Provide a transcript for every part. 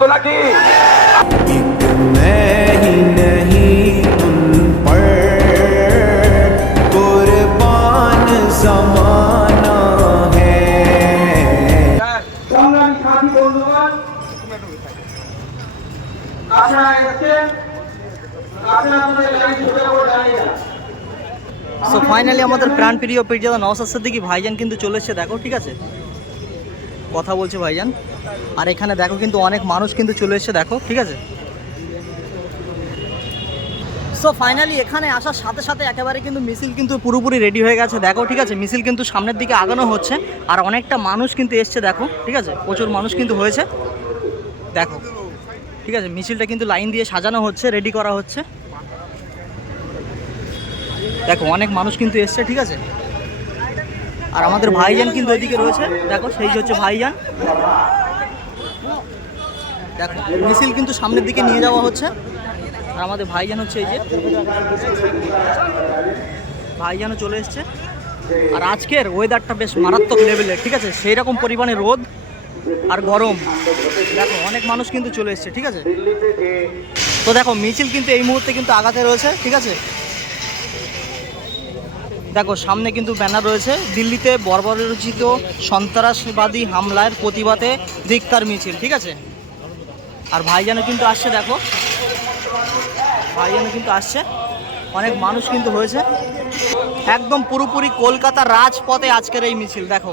তো নাকি? So finally আমাদের প্রাণ প্রিয় পীরজাদা নওশাদ সিদ্দিকী ভাইজান কিন্তু চলে এসেছে দেখো, ঠিক আছে, কথা বলছে ভাইজান। আর এখানে দেখো কিন্তু অনেক মানুষ কিন্তু চলে এসেছে দেখো, ঠিক আছে। সো ফাইনালি এখানে আসার সাথে সাথে একেবারে কিন্তু মিছিল কিন্তু পুরোপুরি রেডি হয়ে গেছে দেখো, ঠিক আছে। মিছিল কিন্তু সামনের দিকে আগানো হচ্ছে আর অনেকটা মানুষ কিন্তু এসছে দেখো, ঠিক আছে, প্রচুর মানুষ কিন্তু হয়েছে দেখো, ঠিক আছে। মিছিলটা কিন্তু লাইন দিয়ে সাজানো হচ্ছে, রেডি করা হচ্ছে দেখো, অনেক মানুষ কিন্তু এসছে, ঠিক আছে। আর আমাদের ভাইজান কিন্তু ওইদিকে রয়েছে দেখো, সেই হচ্ছে ভাইজান দেখো। মিছিল কিন্তু সামনের দিকে নিয়ে যাওয়া হচ্ছে আর আমাদের ভাইজান হচ্ছে এই যে ভাইজানও চলে এসছে। আর আজকের ওয়েদারটা বেশ মারাত্মক লেভেলের, ঠিক আছে, সেই রকম পরিমাণে রোদ আর গরম দেখো, অনেক মানুষ কিন্তু চলে এসছে, ঠিক আছে। তো দেখো মিছিল কিন্তু এই মুহূর্তে কিন্তু আগাতে রয়েছে, ঠিক আছে। দেখো সামনে কিন্তু ব্যানার রয়েছে, দিল্লিতে বর্বরোচিত সন্ত্রাসবাদী হামলার প্রতিবাদে ধিক্কার মিছিল, ঠিক আছে। আর ভাইজানও কিন্তু আসছে দেখো, ভাইজানও কিন্তু আসছে, অনেক মানুষ কিন্তু হয়েছে একদম পুরোপুরি কলকাতার রাজপথে আজকের এই মিছিল দেখো।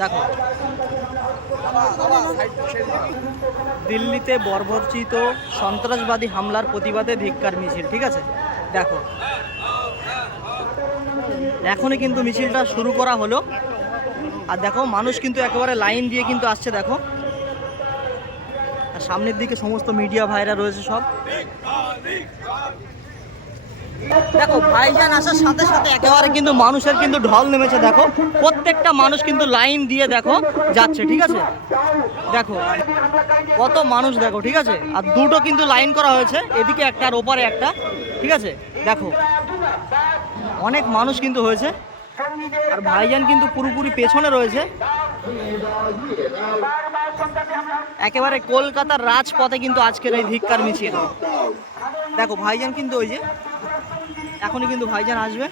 দেখো দিল্লিতে বর্বরচিত সন্ত্রাসবাদী হামলার প্রতিবাদে ধিক্কার মিছিল, ঠিক আছে। দেখো এখনই কিন্তু মিছিলটা শুরু করা হলো আর দেখো মানুষ কিন্তু একেবারে লাইন দিয়ে কিন্তু আসছে দেখো। আর সামনের দিকে সমস্ত মিডিয়া ভাইরা রয়েছে সব দেখো। ভাইজান আসার সাথে সাথে একেবারে কিন্তু মানুষের কিন্তু ঢল নেমেছে দেখো, প্রত্যেকটা মানুষ কিন্তু লাইন দিয়ে দেখো যাচ্ছে, ঠিক আছে। দেখো কত মানুষ দেখো, ঠিক আছে। আর দুটো কিন্তু লাইন করা হয়েছে, এদিকে একটা আর ওপারে একটা, ঠিক আছে। দেখো অনেক মানুষ কিন্তু হয়েছে আর ভাইজান কিন্তু পুরোপুরি পেছনে রয়েছে একেবারে কলকাতার রাজপথে কিন্তু আজকের এই ধিক্কার মিছিল দেখো। ভাইজান কিন্তু ওই যে এখনই কিন্তু ভাইজান আসবে।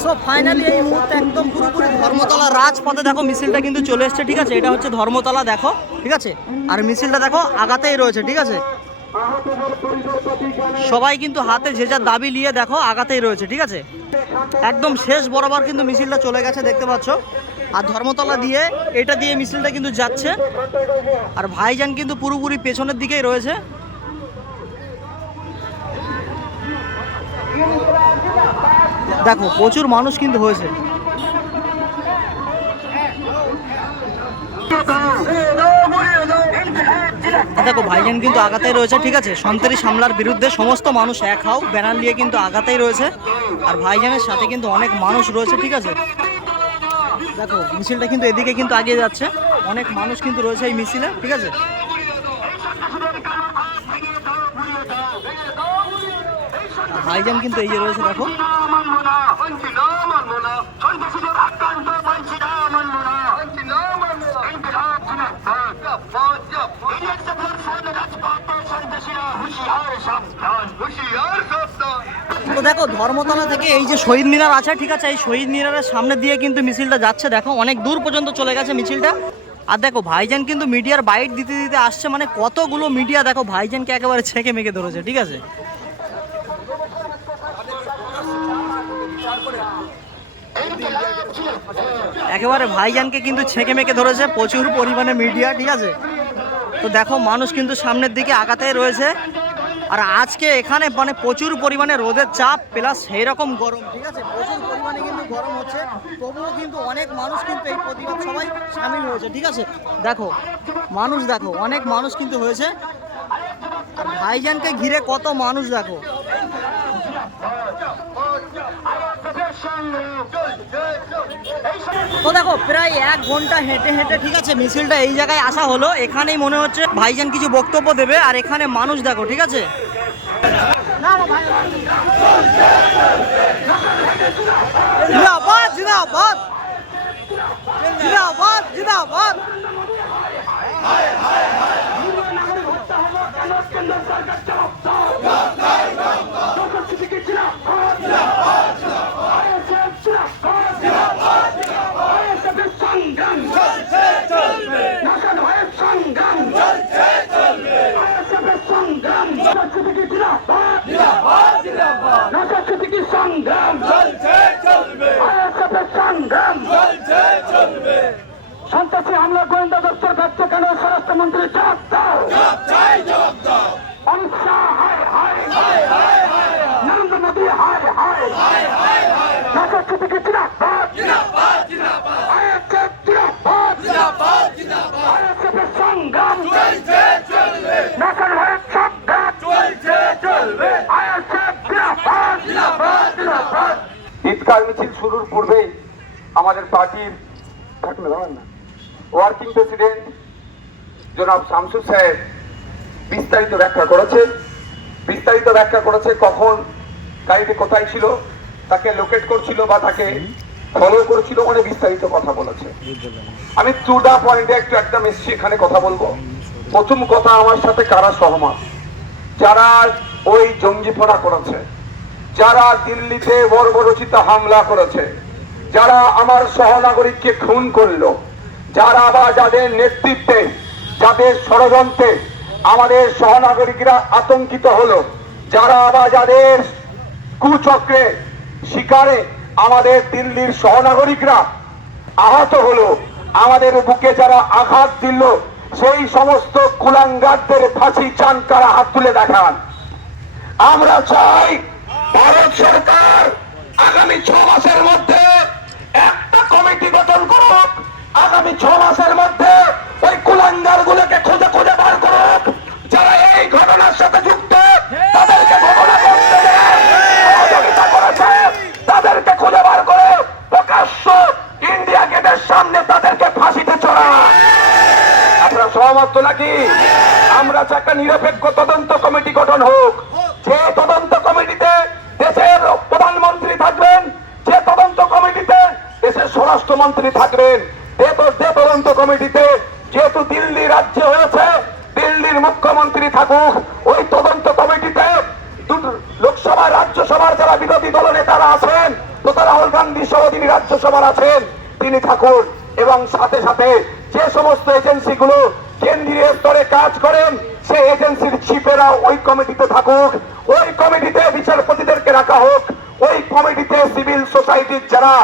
সো ফাইনালি এই মুহূর্তে একদম পুরোপুরি ধর্মতলা রাজপথে দেখো মিছিলটা কিন্তু চলে এসছে, ঠিক আছে। এটা হচ্ছে ধর্মতলা দেখো, ঠিক আছে। আর মিছিলটা দেখো আগাতেই রয়েছে, ঠিক আছে। সবাই কিন্তু হাতে যে যার দাবি নিয়ে দেখো আগাতেই রয়েছে, ঠিক আছে। একদম শেষ বরাবর কিন্তু মিছিলটা চলে গেছে দেখতে পাচ্ছ। আর ধর্মতলা দিয়ে এটা দিয়ে মিছিলটা কিন্তু যাচ্ছে আর ভাইজান কিন্তু পুরোপুরি পেছনের দিকেই রয়েছে দেখো, প্রচুর মানুষ কিন্তু হয়েছে। দেখো ভাইজান কিন্তু আগাতেই রয়েছে, ঠিক আছে। সন্ত্রাসী হামলার বিরুদ্ধে সমস্ত মানুষ এক হও ব্যানার নিয়ে কিন্তু আগাতেই রয়েছে আর ভাইজানের সাথে কিন্তু অনেক মানুষ রয়েছে, ঠিক আছে। দেখো মিছিলটা কিন্তু এদিকে কিন্তু এগিয়ে যাচ্ছে, অনেক মানুষ কিন্তু রয়েছে এই মিছিলে, ঠিক আছে। ভাইজান কিন্তু এই যে রয়েছে দেখো। তো দেখো ধর্মতলা থেকে এই যে শহীদ মিনার আছে, ঠিক আছে, এই শহীদ মিনারের সামনে দিয়ে কিন্তু মিছিলটা যাচ্ছে দেখো, অনেক দূর পর্যন্ত চলে গেছে মিছিলটা। আর দেখো ভাইজান কিন্তু মিডিয়ার বাইট দিতে দিতে আসছে, মানে কতগুলো মিডিয়া দেখো ভাইজানকে একেবারে ছেঁকে মেকে ধরেছে, ঠিক আছে। একেবারে ভাইজানকে কিন্তু ছেঁকে মেকে ধরেছে প্রচুর পরিমাণে মিডিয়া, ঠিক আছে। তো দেখো মানুষ কিন্তু সামনের দিকে আগাতেই রয়েছে আর আজকে এখানে মানে প্রচুর পরিমাণে রোদের চাপ প্লাস সেই রকম গরম, ঠিক আছে, প্রচুর পরিমাণে কিন্তু গরম হচ্ছে, তবুও কিন্তু অনেক মানুষ কিন্তু এই প্রতিবাদ সবাই সামিল হয়েছে, ঠিক আছে। দেখো মানুষ দেখো, অনেক মানুষ কিন্তু হয়েছে আর ভাইজানকে ঘিরে কত মানুষ দেখো। তো দেখো প্রায় 1 ঘন্টা হেঁটে হেঁটে, ঠিক আছে, মিছিলটা এই জায়গায় আসা হলো। এখানেই মনে হচ্ছে ভাইজান কিছু বক্তব্য দেবে আর এখানে মানুষ দেখো, ঠিক আছে। जिंदाबाद जिंदाबाद जिंदाबाद जिंदाबाद সন্ত্রাসী হামলা গোয়েন্দা দপ্তর ব্যর্থ কেন স্বরাষ্ট্রমন্ত্রী জবাব দাও, অমিত শাহ হায় হায়, নরেন্দ্র মোদী হায় হায়, ঢাকা সিটিকে জিন্দাবাদ, ISF জিন্দাবাদ, ISF এর সংগ্রাম ন্যাশনাল হেলথ সংগ্রাম ISF জিন্দাবাদ। ঈদগাহ মিছিল শুরুর পূর্বেই আমাদের পার্টির ওয়ার্কিং প্রেসিডেন্ট জনাব শামসুল সাহেব বিস্তারিত ব্যাখ্যা করেছে কখন গাড়িটি কোথায় ছিল, তাকে লোকেট করছিল বা তাকে ফলো করেছিল, মানে বিস্তারিত কথা বলেছে। আমি টু দা পয়েন্টে একদম এসছি এখানে কথা বলবো। প্রথম কথা, আমার সাথে কারা সহমত? যারা ওই জঙ্গিপনা করেছে, যারা দিল্লিতে বর্বরচিত হামলা করেছে, যারা আমার সহনাগরিককে খুন করলো, যারা বা যাদের নেতৃত্বে, যাদের ষড়যন্ত্রে আমাদের সহনাগরিকরা আতঙ্কিত হলো, যারা বা যাদের কুচক্রে শিকারে আমাদের দিল্লির সহনাগরিকরা আহত হলো, আমাদের বুকে যারা আঘাত দিল, সেই সমস্ত কুলাঙ্গারদের ফাঁসি চান কারা? হাত তুলে দেখান। আমরা চাই ভারত সরকার আগামী 6 মাসের মধ্যে একটা কমিটি গঠন করুক, আগামী 6 মাসের মধ্যে ওই কুলাঙ্গার গুলোকে খুঁজে খুঁজে বার করুক, যারা এই ঘটনার সাথে যুক্ত, তাদেরকে ঘটনা করতে সহযোগিতা করেছে, তাদেরকে খুঁজে বার করে প্রকাশ্য ইন্ডিয়া গেটের সামনে তাদেরকে ফাঁসিতে চড়া। আপনারা সহমত নাকি? আমরা চাই একটা নিরপেক্ষ তদন্ত কমিটি গঠন হোক, যে তদন্ত কমিটিতে দেশের প্রধানমন্ত্রী থাকবেন, যে তদন্ত কমিটিতে দেশের স্বরাষ্ট্রমন্ত্রী থাকবেন, যে তদন্ত কমিটিতে যেহেতু দিল্লি রাজ্য হয়েছে, দিল্লির মুখ্যমন্ত্রী থাকুক। ওই তদন্ত কমিটিতে লোকসভা রাজ্যসভার যারা বিরোধী দল নেতারা আছেন, তথা রাহুল গান্ধী সহ তিনি রাজ্যসভার আছেন, তিনি থাকুন। এবং সাথে সাথে যে সমস্ত এজেন্সিগুলো কেন্দ্রীয় স্তরে কাজ করেন, সেই এজেন্সির চিফেরা ওই কমিটিতে থাকুক, ওই কমিটিতে বিচারপতিদেরকে রাখা হোক, ওই কমিটিতে সিভিল সোসাইটির যারা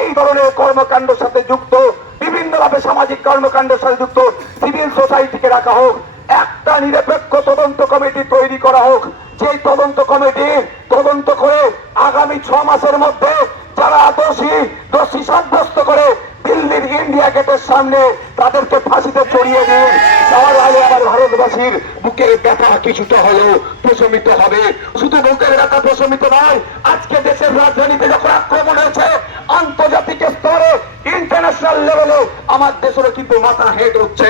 এই ধরনের কর্মকাণ্ডের সাথে যুক্ত, বিভিন্নভাবে সামাজিক কর্মকাণ্ডের সাথে যুক্ত সিভিল সোসাইটিকে রাখা হোক। একটা নিরপেক্ষ তদন্ত কমিটি তৈরি করা হোক, যে তদন্ত কমিটি তদন্ত করে আগামী 6 মাসের মধ্যে যারা দোষী সাব্যস্ত করে দিল্লির ইন্ডিয়া গেটের সামনে তাদেরকে ফাঁসিতে চড়িয়ে দিন। তাহলে আমার ভারতবাসীর বুকের ব্যথা কিছুটা হলেও প্রশমিত হবে। শুধু বুকের ব্যথা প্রশমিত নয়, আজকে দেশের রাজধানীতে যখন আক্রমণ হয়েছে, আন্তর্জাতিক স্তরে ইন্টারন্যাশনাল লেভেলে আমার দেশেরও কিন্তু মাথা হেট হচ্ছে।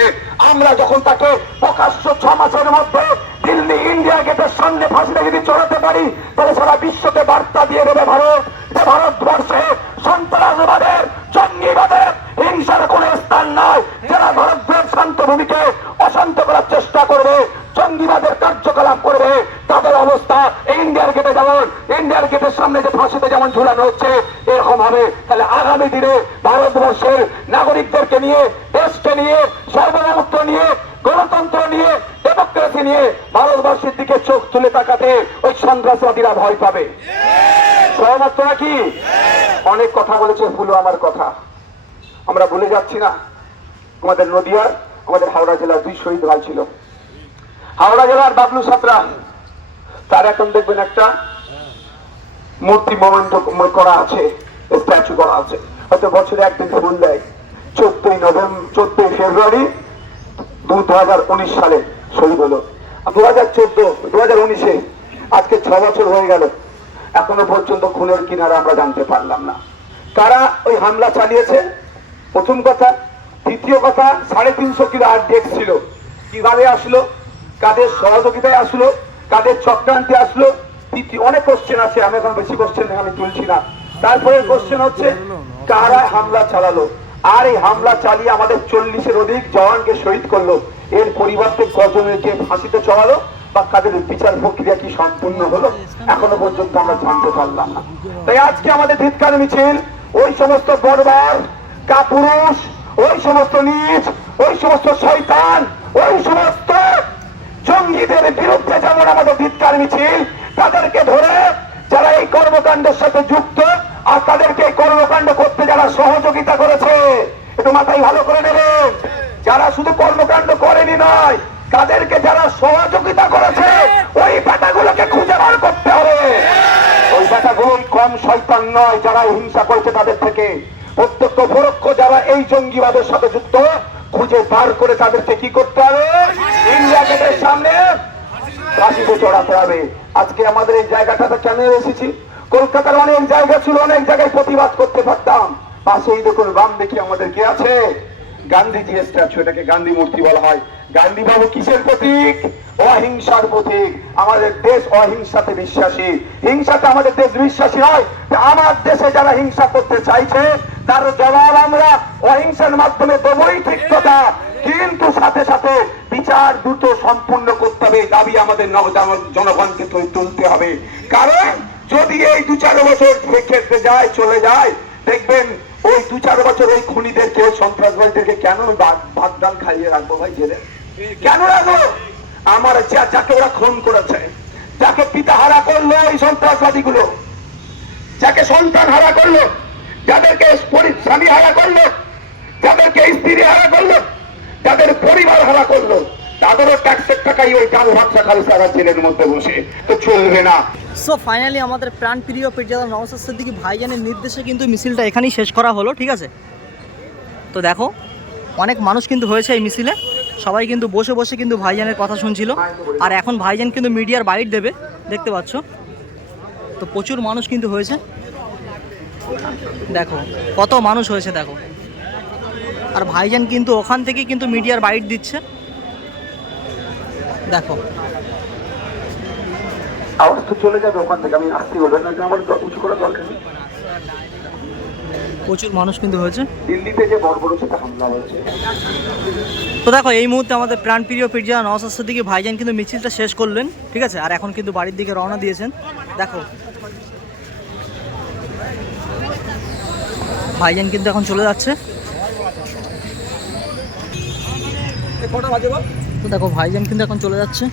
আমরা যখন তাকে প্রকাশ্য 6 মাসের মধ্যে দিল্লি ইন্ডিয়া গেটের সামনে ফাঁসিতে যদি চড়াতে পারি, তাহলে সারা বিশ্বকে বার্তা দিয়ে দেবে ভারত যে ভারতবর্ষে সন্ত্রাসবাদের, জঙ্গিবাদের, হিংসার কোনো স্থান নয়। যারা ভারতবর্ষ শান্ত ভূমিকে অশান্ত করার চেষ্টা করবে, জঙ্গিবাদের কার্যকলাপ করবে, তাদের অবস্থা ইন্ডিয়ার গেটে যেমন, ইন্ডিয়ার গেটের সামনে যে ফাঁসিতে যেমন ঝুলানো হচ্ছে, এরকম হবে। তাহলে আগামী দিনে ভারতবর্ষের নাগরিকদেরকে নিয়ে, দেশকে নিয়ে, সার্বভৌমত্ব নিয়ে, গণতন্ত্র নিয়ে, ডেমোক্রেসি নিয়ে ভারতবর্ষের দিকে চোখ তুলে তাকাতে ওই সন্ত্রাসবাদীরা ভয় পাবে। সহমত নাকি? অনেক কথা বলেছে, ভুলো আমার কথা আমরা ভুলে যাচ্ছি না। আমাদের নদিয়ার, আমাদের হাওড়া জেলার 2 শহীদ ভাই ছিল। হাওড়া জেলার বাবলু সাঁতরা, তার এখন দেখবেন একটা মূর্তি মোমেন্ট করা আছে, স্ট্যাচু করা আছে, হয়তো বছরে একদিন ফুল দেয়। 14 ফেব্রুয়ারি 2019 সালে শহীদ হলো। 2019-এ আজকে 6 বছর হয়ে গেল, এখনো পর্যন্ত খুনের কিনারা আমরা জানতে পারলাম না কারা ওই হামলা চালিয়েছে। প্রথম কথা। দ্বিতীয় কথা, 350 কিলো RDX ছিল। কিভাবে আসলো, কাদের সহযোগিতায় আসলো, কাদের চক্রান্তে আসলো, অনেক কোশ্চেন আছে। আমি এখন বেশি কোশ্চেন আমি তুলছি না, তারপরে কোশ্চেন হচ্ছে কারা হামলা চালালো, আর এই হামলা চালিয়ে আমাদের 40-এর অধিক জওয়ানকে শহীদ করলো, এর পরিবর্তে কজনকে ফাঁসিতে চড়ালো বা কাদের বিচার প্রক্রিয়া কি সম্পূর্ণ হলো এখনো পর্যন্ত আমরা জানতে পারলাম না। তাই আজকে আমাদের ধিক্কার মিছিল ওই সমস্ত বর্বর কাপুরুষ, ওই সমস্ত নীচ, ওই সমস্ত শয়তান, ওই সমস্ত জঙ্গিদের বিরুদ্ধে যেমন আমাদের ধিক্কার মিছিল, তাদেরকে ধরে যারা এই কর্মকাণ্ডের সাথে যুক্ত আর তাদেরকে এই কর্মকাণ্ড করতে যারা সহযোগিতা করেছে একটু মাথায় ভালো করে নেবেন। যারা শুধু কর্মকাণ্ড করেনি নয়, তাদেরকে যারা সহযোগিতা করেছে ওই ব্যাটাগুলোকে খুঁজে বার করতে হবে। ওই ব্যাটাগুলোই কম শয়তান নয় যারা হিংসা করেছে তাদের থেকে। প্রত্যক্ষ পরোক্ষ যারা এই জঙ্গিবাদের সাথে যুক্ত, খুঁজে বার করে তাদেরকে কি করতে হবে, ইন্ডিয়া গেটের সামনে ফাঁসিতে চড়াতে হবে। আজকে আমাদের এই জায়গাটাতে কেন এসেছি, কলকাতার অনেক জায়গা ছিল, অনেক জায়গায় প্রতিবাদ করতে পারতাম। পাশেই দেখুন বাম দেখি আমাদের কি আছে, গান্ধীজি স্ট্যাচু, এটাকে গান্ধী মূর্তি বলা হয়। গান্ধী বাবু কিসের প্রতীক? অহিংসার প্রতীক। আমাদের দেশ অহিংসাতে বিশ্বাসী, হিংসাতে আমাদের দেশ বিশ্বাসী নয়। আমার দেশে যারা হিংসা করতে চাইছে তার জবাব আমরা অহিংসার মাধ্যমে দেবই, ঠিক কথা, কিন্তু সাথে সাথে বিচার দ্রুত সম্পূর্ণ করতে হবে, দাবি আমাদের জনগণকে তুলতে হবে। কারণ যদি এই 2-4 বছর ক্ষেত্রে যায় চলে যায়, দেখবেন ওই 2-4 বছর ওই খুনিদেরকে, সন্ত্রাসবাদীদেরকে কেন ভাত ডাল খাইয়ে রাখবো ভাই জেলে? কেন রাখবো? আমার যাকে ওরা খুন করেছে, যাকে পিতা হারা করলো এই সন্ত্রাসবাদী গুলো, যাকে সন্তান হারা করলো, যাদেরকে স্বামী হারা করলো, যাদেরকে স্ত্রী হারা করলো, যাদের পরিবার হারা করলো, তাদেরও ট্যাক্সের টাকাই ওই ডাল ভাত খালি সারা জেলের মধ্যে বসে, তো চলবে না। সো ফাইনালি আমাদের প্রাণপ্রিয় পীরজাদা নওশাদ সিদ্দিকী ভাইজানের নির্দেশে কিন্তু মিছিলটা এখানেই শেষ করা হলো, ঠিক আছে। তো দেখো অনেক মানুষ কিন্তু হয়েছে এই মিছিলে, সবাই কিন্তু বসে বসে কিন্তু ভাইজানের কথা শুনছিল। আর এখন ভাইজান কিন্তু মিডিয়ার বাইট দেবে, দেখতে পাচ্ছ। তো প্রচুর মানুষ কিন্তু হয়েছে, দেখো কত মানুষ হয়েছে দেখো। আর ভাইজান কিন্তু ওখান থেকে কিন্তু মিডিয়ার বাইট দিচ্ছে, দেখো। আওয়াজ তো চলে যাবে ওখান থেকে, আমি আসতে বলবেন না, আমার উঁচু করা দরকার নেই। প্রচুর মানুষ কিন্তু হয়েছে দিল্লিতে যে বর্বরচিত হামলা হয়েছে। তো দেখো এই মুহূর্তে আমাদের প্রাণপ্রিয় পীরজাদা নওশাদ সিদ্দিকী ভাইজান কিন্তু মিছিলটা শেষ করলেন, ঠিক আছে। আর এখন কিন্তু বাড়ির দিকে রওনা দিয়েছেন, দেখো ভাইজান কিন্তু এখন চলে যাচ্ছে। তো দেখো ভাইজান কিন্তু এখন চলে যাচ্ছে।